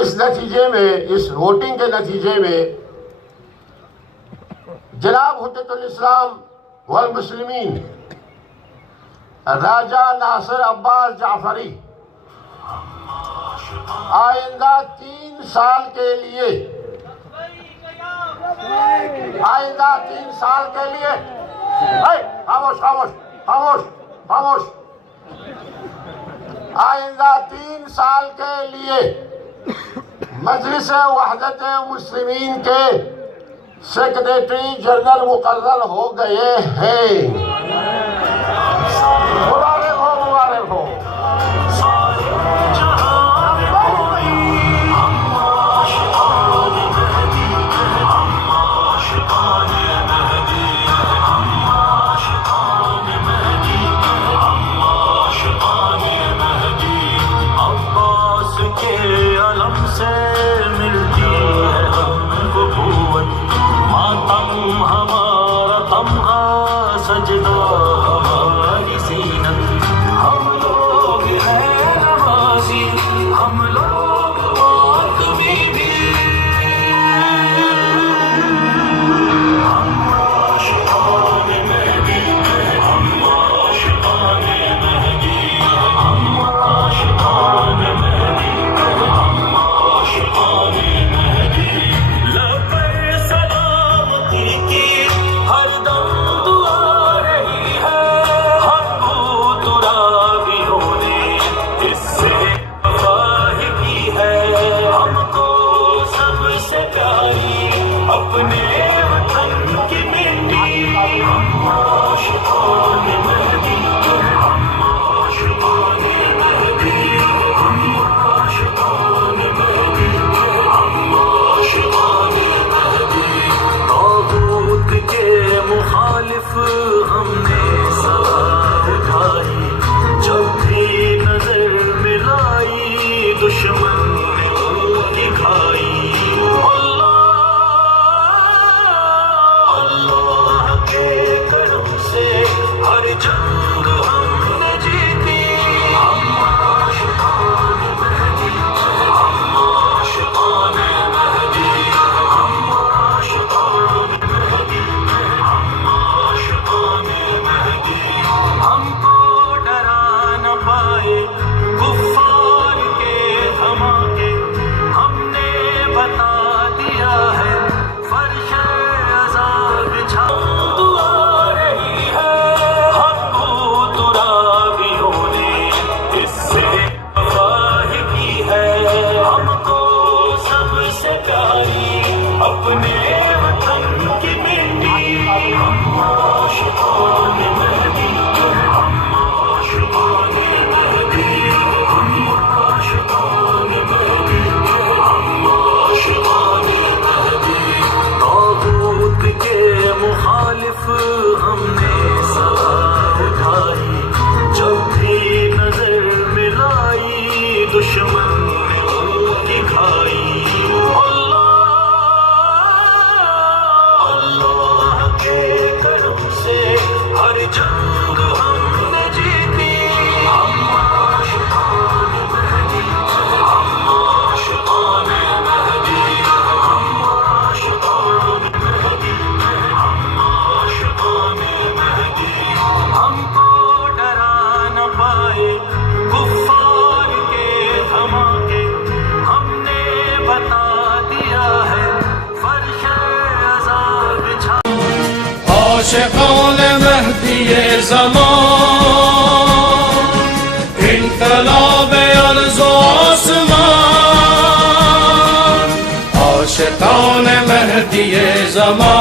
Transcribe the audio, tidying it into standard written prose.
اس نتیجے میں، اس ووٹنگ کے نتیجے میں جناب حجت الاسلام والمسلمین راجہ ناصر عباس جعفری آئندہ 3 سال کے لیے خاموش خاموش خاموش خاموش آئندہ 3 سال کے لیے مجلس وحدت مسلمین کے سیکریٹری جنرل مقرر ہو گئے ہیں۔ مبارک ہو، مبارک ہو۔ عاشقان مهدی زمان، انقلاب ارض و آسمان، عاشقان مهدی زمان